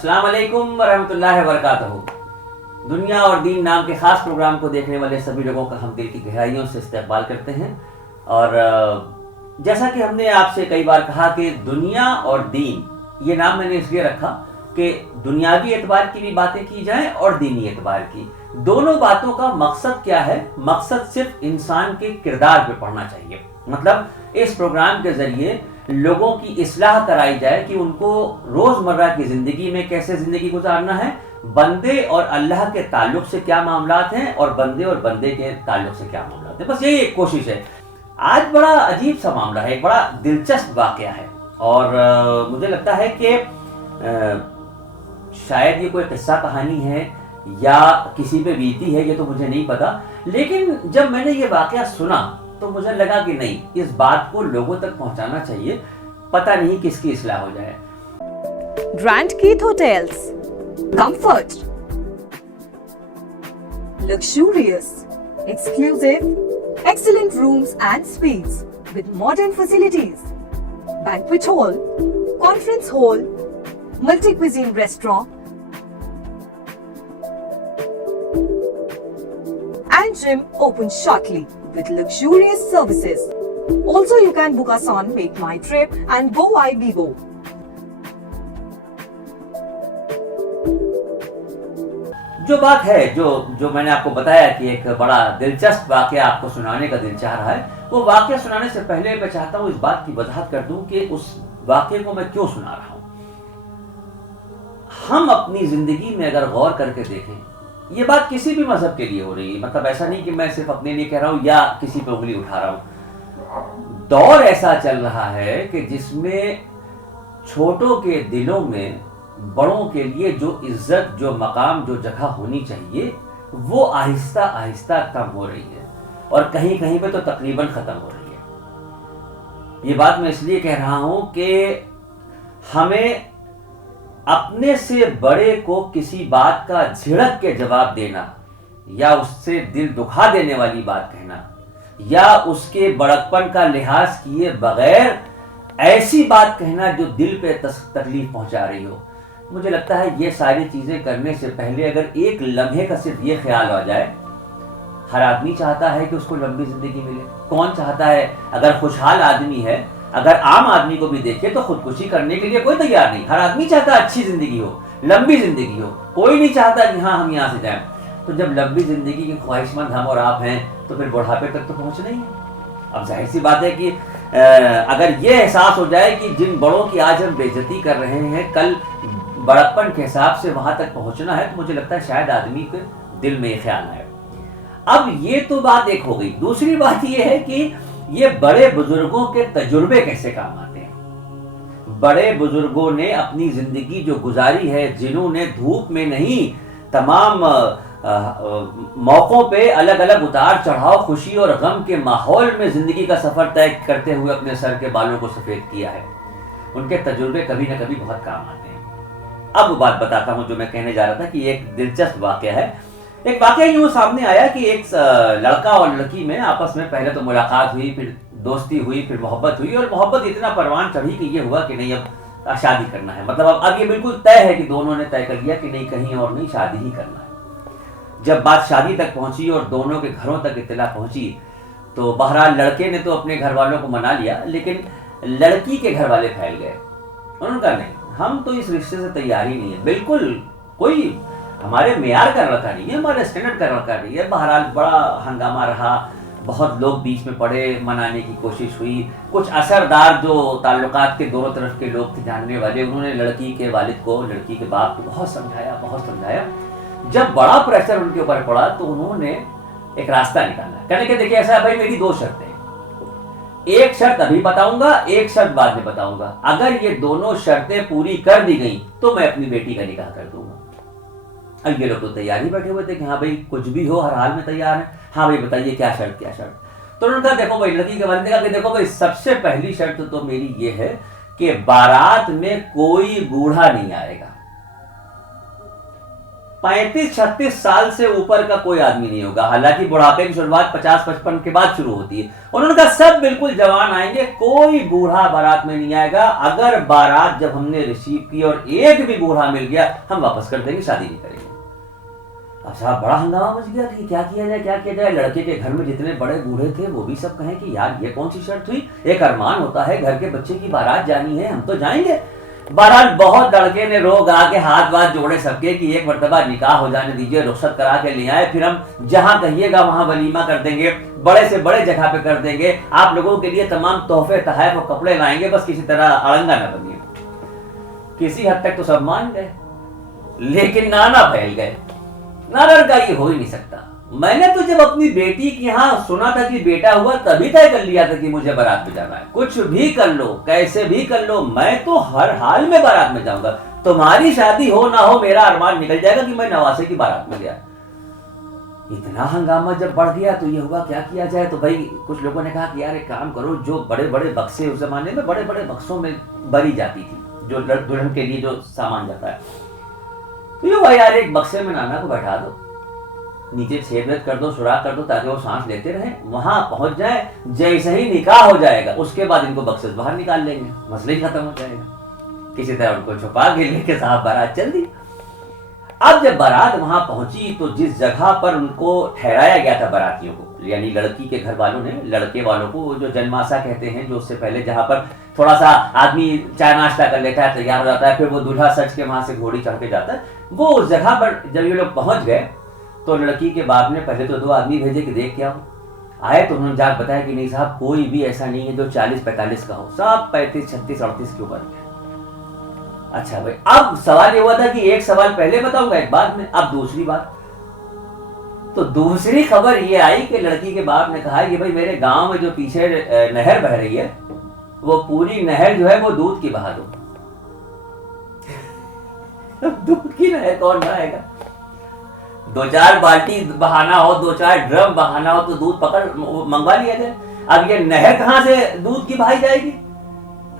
अस्सलाम वालेकुम रहमतुल्लाहि व बरकातहू। दुनिया और दीन नाम के ख़ास प्रोग्राम को देखने वाले सभी लोगों का हम दिल की गहराइयों से इस्तकबाल करते हैं। और जैसा कि हमने आपसे कई बार कहा कि दुनिया और दीन ये नाम मैंने इसलिए रखा कि दुनियावी एतबार की भी बातें की जाएं और दीनी एतबार की। दोनों बातों का मकसद क्या है? मकसद सिर्फ इंसान के किरदार पे पड़ना चाहिए। मतलब इस प्रोग्राम के जरिए लोगों की इस्लाह कराई जाए कि उनको रोजमर्रा की जिंदगी में कैसे जिंदगी गुजारना है, बंदे और अल्लाह के ताल्लुक से क्या मामलात हैं और बंदे और बंदे के ताल्लुक से क्या मामलात हैं। बस यही एक कोशिश है। आज बड़ा अजीब सा मामला है, एक बड़ा दिलचस्प वाकया है और मुझे लगता है कि शायद ये कोई किस्सा कहानी है या किसी पे बीती है, ये तो मुझे नहीं पता। लेकिन जब मैंने ये वाकया सुना तो मुझे लगा कि नहीं, इस बात को लोगों तक पहुंचाना चाहिए, पता नहीं किसकी इस्लाह हो जाए। Grand Keith hotels, comfort, luxurious, exclusive, excellent rooms and suites with modern facilities, banquet hall, conference hall, multi-cuisine restaurant and gym open shortly with luxurious services. Also, you can book us on Make My Trip and Go IBGO. जो बात है जो मैंने आपको बताया कि एक बड़ा दिलचस्प वाकया आपको सुनाने का दिल चाह रहा है, वो वाकया सुनाने से पहले मैं चाहता हूँ इस बात की वजाहत कर दूं कि उस वाकये को मैं क्यों सुना रहा हूँ। हम अपनी जिंदगी में अगर गौर करके देखें, ये बात किसी भी मजहब के लिए हो रही है, मतलब ऐसा नहीं कि मैं सिर्फ अपने लिए कह रहा हूं या किसी पे उंगली उठा रहा हूं। दौर ऐसा चल रहा है कि जिसमें छोटों के दिलों में बड़ों के लिए जो इज्जत, जो मकाम, जो जगह होनी चाहिए, वो आहिस्ता आहिस्ता कम हो रही है और कहीं कहीं पे तो तकरीबन खत्म हो रही है। ये बात मैं इसलिए कह रहा हूं कि हमें अपने से बड़े को किसी बात का झिड़क के जवाब देना या उससे दिल दुखा देने वाली बात कहना या उसके बड़कपन का लिहाज किए बगैर ऐसी बात कहना जो दिल पे तकलीफ पहुंचा रही हो, मुझे लगता है ये सारी चीजें करने से पहले अगर एक लम्हे का सिर्फ ये ख्याल आ जाए, हर आदमी चाहता है कि उसको लंबी जिंदगी मिले। कौन चाहता है? अगर खुशहाल आदमी है, अगर आम आदमी को भी देखे तो खुदकुशी करने के लिए कोई तैयार नहीं। हर आदमी चाहता है अच्छी जिंदगी हो, लंबी जिंदगी हो, कोई नहीं चाहता कि हाँ हम यहाँ से जाएं। तो जब लंबी जिंदगी की ख्वाहिशमंद हम और आप हैं तो फिर बुढ़ापे तक तो पहुंचना ही है। अब जाहिर सी बात है कि अगर ये एहसास हो जाए कि जिन बड़ों की आज हम बेइज्जती कर रहे हैं, कल बड़प्पन के हिसाब से वहां तक पहुंचना है, तो मुझे लगता है शायद आदमी के दिल में ये ख्याल आए। अब ये तो बात एक हो गई। दूसरी बात ये है कि ये बड़े बुजुर्गों के तजुर्बे कैसे काम आते हैं। बड़े बुजुर्गों ने अपनी जिंदगी जो गुजारी है, जिन्होंने धूप में नहीं, तमाम मौकों पे अलग अलग उतार चढ़ाव, खुशी और गम के माहौल में जिंदगी का सफर तय करते हुए अपने सर के बालों को सफेद किया है, उनके तजुर्बे कभी ना कभी बहुत काम आते हैं। अब बात बताता हूं जो मैं कहने जा रहा था कि एक दिलचस्प वाकया है। एक वाकया यूं सामने आया कि एक लड़का और लड़की में आपस में पहले तो मुलाकात हुई, फिर दोस्ती हुई, फिर मोहब्बत हुई और मोहब्बत इतना परवान चढ़ी कि ये हुआ कि नहीं अब शादी करना है। मतलब अब ये बिल्कुल तय है कि दोनों ने तय कर लिया कि नहीं, कहीं और नहीं, शादी ही करना है। जब बात शादी तक पहुंची और दोनों के घरों तक इत्तला पहुंची तो बहरहाल लड़के ने तो अपने घर वालों को मना लिया, लेकिन लड़की के घर वाले फैल गए। उन्होंने कहा नहीं, हम तो इस रिश्ते से तैयार ही नहीं है, बिल्कुल कोई हमारे मेयार का लड़का नहीं है, हमारे स्टैंडर्ड का लड़का नहीं है। बहरहाल बड़ा हंगामा रहा, बहुत लोग बीच में पड़े, मनाने की कोशिश हुई। कुछ असरदार जो ताल्लुकात के दोनों तरफ के लोग थे, जानने वाले, उन्होंने लड़की के वालिद को, लड़की के बाप को बहुत समझाया। जब बड़ा प्रेशर उनके ऊपर पड़ा तो उन्होंने एक रास्ता निकाला। कहने के देखिए ऐसा है भाई, मेरी दो शर्तें, एक शर्त अभी बताऊंगा, एक शर्त बाद में बताऊंगा। अगर ये दोनों शर्तें पूरी कर दी गई तो मैं अपनी बेटी का निकाह कर दूंगा। अब ये लोग तो तैयार ही बैठे हुए थे कि हाँ भाई कुछ भी हो, हर हाल में तैयार है। हाँ भाई बताइए क्या शर्त। तो उन्होंने कहा देखो भाई, लड़की के वालिद ने कहा कि देखो भाई, सबसे पहली शर्त तो मेरी ये है कि बारात में कोई बूढ़ा नहीं आएगा। 35-36 साल से ऊपर का कोई आदमी नहीं होगा। हालांकि बुढ़ापे की शुरुआत 50-55 के बाद शुरू होती है। उन्होंने कहा सब बिल्कुल जवान आएंगे, कोई बूढ़ा बारात में नहीं आएगा। अगर बारात जब हमने रिसीव की और एक भी बूढ़ा मिल गया, हम वापस कर देंगे, शादी नहीं करेंगे। अब साहब बड़ा हंगामा मच गया कि क्या किया जाए, क्या किया जाए। लड़के के घर में जितने बड़े बूढ़े थे वो भी सब कहें कि यार ये कौन सी शर्त हुई, एक अरमान होता है घर के बच्चे की बारात जानी है, हम तो जाएंगे। बहरहाल बहुत लड़के ने रोग आके हाथ वाथ जोड़े सबके कि एक मरतबा निकाह हो जाने दीजिए, रुखसत करा के ले आए, फिर हम जहां कहिएगा वहां वलीमा कर देंगे, बड़े से बड़े जगह पे कर देंगे, आप लोगों के लिए तमाम तोहफे तहफ और कपड़े लाएंगे, बस किसी तरह अड़ंगा न बनिए। किसी हद तक तो सब मान गए, लेकिन नाना फैल गए। नाना का ये हो ही नहीं सकता। मैंने तो जब अपनी बेटी के यहाँ सुना था कि बेटा हुआ तभी तय कर लिया था कि मुझे बारात में जाना है। कुछ भी कर लो, कैसे भी कर लो, मैं तो हर हाल में बारात में जाऊंगा। तुम्हारी शादी हो ना हो, मेरा अरमान निकल जाएगा कि मैं नवासे की बारात में गया। इतना हंगामा जब बढ़ गया तो ये हुआ क्या किया जाए। तो भाई कुछ लोगों ने कहा कि यार एक काम करो, जो बड़े बड़े बक्से उस जमाने में बड़े बड़े बक्सों में भरी जाती थी, जो दुल्हन के लिए जो सामान जाता है, तो ये भाई यार एक बक्से में नाना को बैठा दो, नीचे छेद कर दो, सुराख कर दो, ताकि वो सांस लेते रहे, वहां पहुंच जाए, जैसे ही निकाह हो जाएगा उसके बाद इनको बक्से से बाहर निकाल लेंगे, मसले ही खत्म हो जाएगा। किसी तरह उनको छुपा के लेके साहब बारात चल दी। अब जब बारात वहां पहुंची तो जिस जगह पर उनको ठहराया गया था बारातियों को, यानी लड़की के घर वालों ने लड़के वालों को, जो जनमासा कहते हैं, जो उससे पहले जहां पर थोड़ा सा आदमी चाय नाश्ता कर लेता है, तैयार हो जाता है, फिर वो दूल्हा सज के वहां से घोड़ी चढ़ के जाता है, वो उस जगह पर जब ये लोग पहुंच गए तो लड़की के बाप ने पहले तो 2 आदमी भेजे कि देख क्या हो। आए तो उन्होंने जाकर बताया कि नहीं साहब, कोई भी ऐसा नहीं है जो 40-45 का हो, सब 35-36-38 के ऊपर। अच्छा भाई, अब सवाल ये हुआ था कि एक सवाल पहले बताऊंगा, एक बाद में। अब दूसरी बात, तो दूसरी खबर ये आई कि लड़की के बाप ने कहा कि भाई मेरे गांव में जो पीछे नहर बह रही है, वो पूरी नहर जो है वो दूध की बहा दो। दूध की नहर कौन बहाएगा? 2-4 बाल्टी बहाना हो, 2-4 ड्रम बहाना हो तो दूध पकड़ मंगवा लिया जाए। अब ये नहर कहां से दूध की बहाई जाएगी?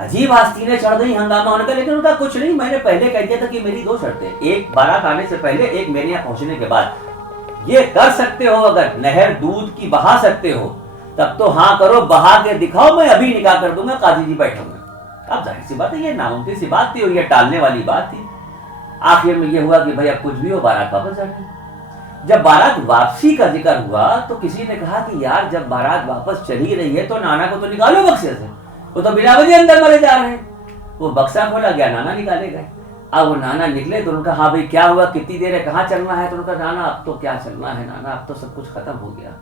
अजीब आस्तीनें चढ़ गई, हंगामा होने का। लेकिन उनका कुछ नहीं, मैंने पहले कह दिया था कि मेरी 2 शर्तें, एक बारात आने से पहले, एक मेरे यहाँ पहुंचने के बाद। ये कर सकते हो, अगर नहर दूध की बहा सकते हो तब तो हाँ करो, बहा के दिखाओ, मैं अभी निकाह कर दूंगा, काजी जी बैठूंगा। अब जाहिर सी बात है ये नामुमकिन सी बात थी और ये टालने वाली बात थी। आखिर में ये हुआ कि भाई अब कुछ भी हो, बारात वापस जानी। जब बारात वापसी का जिक्र हुआ तो किसी ने कहा कि यार जब बारात वापस चली रही है तो नाना को तो निकालो बक्से से, वो तो बिना वजह अंदर मरे जा रहे हैं। वो बक्सा खोला गया, नाना निकाले गए। अब वो नाना निकले तो उनका हाँ भाई क्या हुआ, कितनी देर है, कहाँ चलना है? तो उनका नाना अब तो क्या चलना है नाना, अब तो सब कुछ खत्म हो गया।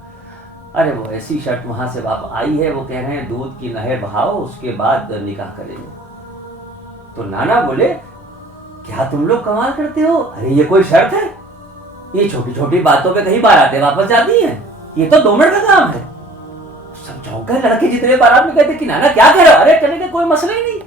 अरे वो ऐसी शर्त वहां से वापस आई है, वो कह रहे हैं दूध की नहर बहाओ, उसके बाद निकाह करेंगे। तो नाना बोले क्या तुम लोग कमाल करते हो, अरे ये कोई शर्त है? ये छोटी छोटी बातों पे कहीं बारातें वापस जाती हैं, ये तो 2 मिनट का काम है। सब चौंक गए लड़के जितने बारात में कहते कि नाना क्या कह रहे हो? अरे चलेगा, कोई मसला ही नहीं,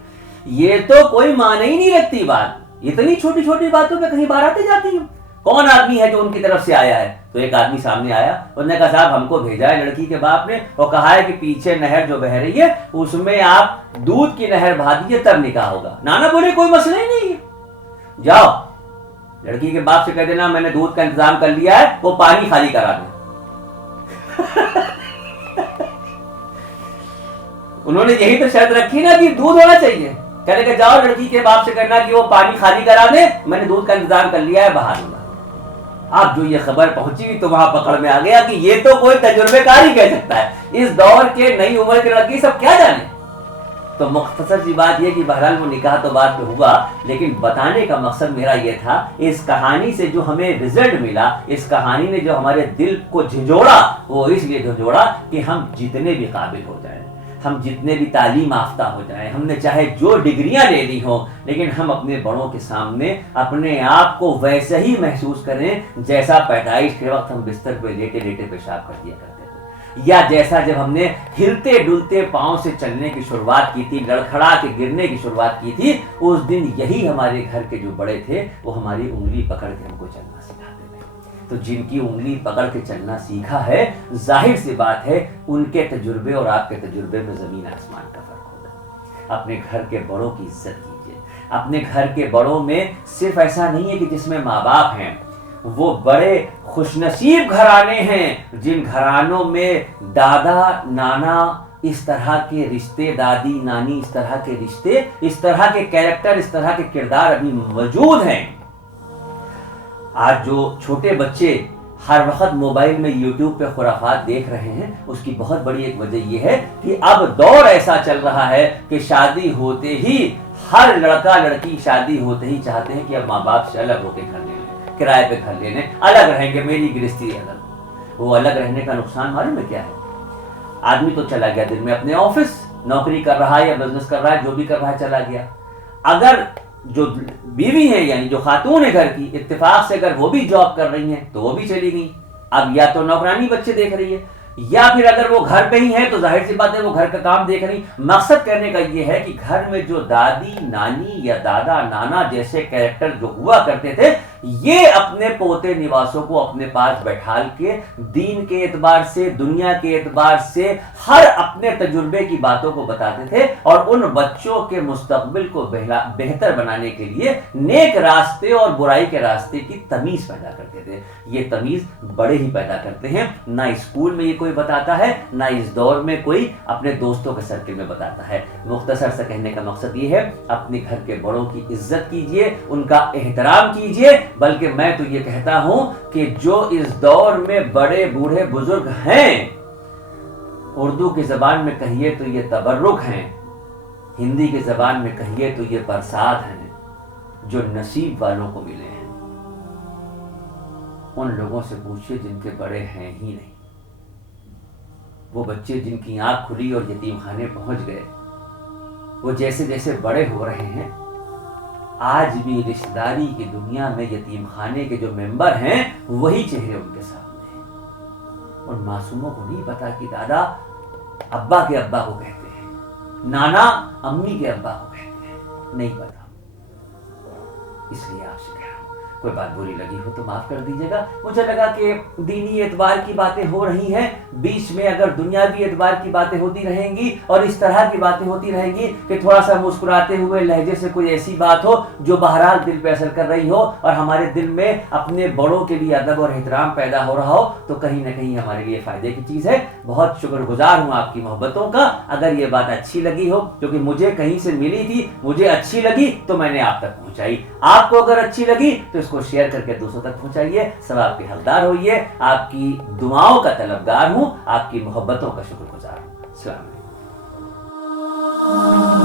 ये तो कोई माने ही नहीं रखती बात, इतनी छोटी छोटी बातों पे कहीं बारातें जाती हैं। कौन आदमी है जो उनकी तरफ से आया है? तो एक आदमी सामने आया, उसने कहा साहब हमको भेजा है लड़की के बाप ने और कहा है कि पीछे नहर जो बह रही है उसमें आप दूध की नहर बहा दीजिए, तब निकाह होगा। नाना बोले कोई मसला ही नहीं है, जाओ लड़की के बाप से कह देना मैंने दूध का इंतजाम कर लिया है, वो पानी खाली करा दे। उन्होंने यही तो शर्त रखी ना कि दूध होना चाहिए। कहने के जाओ लड़की के बाप से कहना कि वो पानी खाली करा दे, मैंने दूध का इंतजाम कर लिया है, बहा दूंगा। अब जो ये खबर पहुंची तो वहां पकड़ में आ गया कि ये तो कोई तजुर्बेकार ही कह सकता है, इस दौर के नई उम्र के लड़की सब क्या जाने। तो मुख्तसर सी बात यह कि बहरहाल वो निकाह तो बाद में हुआ, लेकिन बताने का मकसद मेरा ये था, इस कहानी से जो हमें रिजल्ट मिला, इस कहानी ने जो हमारे दिल को झिझोड़ा, वो इसलिए झिझोड़ा कि हम जितने भी काबिल हो जाएं, हम जितने भी तालीम याफ्ता हो जाएं, हमने चाहे जो डिग्रियां ले ली हो, लेकिन हम अपने बड़ों के सामने अपने आप को वैसे ही महसूस करें जैसा पैदाइश के वक्त हम बिस्तर पे लेटे लेटे पेशाब कर दिया करते थे, या जैसा जब हमने हिलते डुलते पांव से चलने की शुरुआत की थी, लड़खड़ा के गिरने की शुरुआत की थी। उस दिन यही हमारे घर के जो बड़े थे वो हमारी उंगली पकड़ के हमको चलना सिखाते थे। तो जिनकी उंगली पकड़ के चलना सीखा है, जाहिर सी बात है उनके तजुर्बे और आपके तजुर्बे में जमीन आसमान का फर्क होगा। अपने घर के बड़ों की इज्जत कीजिए। अपने घर के बड़ों में सिर्फ ऐसा नहीं है कि जिसमें माँ बाप हैं, वो बड़े खुशनसीब घराने हैं जिन घरानों में दादा नाना इस तरह के रिश्ते, दादी नानी इस तरह के रिश्ते, इस तरह के कैरेक्टर, इस तरह के किरदार अभी मौजूद हैं। आज जो छोटे बच्चे हर वक्त मोबाइल में यूट्यूब पे खुराफात देख रहे हैं, उसकी बहुत बड़ी एक वजह यह है कि अब दौर ऐसा चल रहा है कि शादी होते ही हर लड़का लड़की शादी होते ही चाहते हैं कि अब माँ बाप से अलग होकर घर ले लें, किराए पे घर ले लें, अलग रहेंगे, मेरी गृहस्थी अलग। वो अलग रहने का नुकसान मालूम है क्या है? आदमी तो चला गया दिन में अपने ऑफिस, नौकरी कर रहा है या बिजनेस कर रहा है, जो भी कर रहा है चला गया। अगर जो बीवी है यानी जो खातून है घर की, इत्तेफाक से अगर वो भी जॉब कर रही हैं तो वो भी चली गई। अब या तो नौकरानी बच्चे देख रही है, या फिर अगर वो घर पे ही है तो जाहिर सी बात है वो घर का काम देख रही। मकसद कहने का ये है कि घर में जो दादी नानी या दादा नाना जैसे कैरेक्टर जो हुआ करते थे, ये अपने पोते निवासों को अपने पास बैठाल के दीन के एतबार से, दुनिया के एतबार से हर अपने तजुर्बे की बातों को बताते थे और उन बच्चों के मुस्तकबिल को बेहतर बनाने के लिए नेक रास्ते और बुराई के रास्ते की तमीज पैदा करते थे। ये तमीज बड़े ही पैदा करते हैं, ना स्कूल में ये कोई बताता है, ना इस दौर में कोई अपने दोस्तों के सर्किल में बताता है। मुख्तसर से कहने का मकसद ये है, अपने घर के बड़ों की इज्जत कीजिए, उनका एहतराम कीजिए। बल्कि मैं तो ये कहता हूं कि जो इस दौर में बड़े बूढ़े बुजुर्ग हैं, उर्दू की जबान में कहिए तो ये तबर्रुक हैं, हिंदी की जबान में कहिए तो ये बरसात हैं, जो नसीब वालों को मिले हैं। उन लोगों से पूछिए जिनके बड़े हैं ही नहीं। वो बच्चे जिनकी आंख खुली और यतीम खाने पहुंच गए, वो जैसे जैसे बड़े हो रहे हैं, आज भी रिश्तेदारी की दुनिया में यतीम खाने के जो मेंबर हैं वही चेहरे उनके सामने हैं। उन मासूमों को नहीं पता कि दादा अब्बा के अब्बा को कहते हैं, नाना अम्मी के अब्बा को कहते हैं, नहीं पता। इसलिए आपसे कह रहा हूं, कोई बात बुरी लगी हो तो माफ कर दीजिएगा। मुझे लगा कि दीनी एतबार की बातें हो रही हैं, बीच में अगर दुनियावी एतबार की बातें होती रहेंगी और इस तरह की बातें होती रहेंगी कि थोड़ा सा मुस्कुराते हुए लहजे से कोई ऐसी बात हो जो बहरहाल दिल पे असर कर रही हो और हमारे दिल में अपने बड़ों के लिए अदब और एहतराम पैदा हो रहा हो, तो कहीं ना कहीं हमारे लिए फायदे की चीज है। बहुत शुक्रगुजार हूं आपकी मोहब्बतों का। अगर ये बात अच्छी लगी हो, क्योंकि मुझे कहीं से मिली थी, मुझे अच्छी लगी तो मैंने आप तक पहुंचाई। आपको अगर अच्छी लगी तो इसको शेयर करके दूसरों तक पहुंचाइए। सवाब के हकदार होइए। आपकी दुआओं का तलबगार हूं, आपकी मोहब्बतों का शुक्रगुजार हूं। अस्सलाम वालेकुम।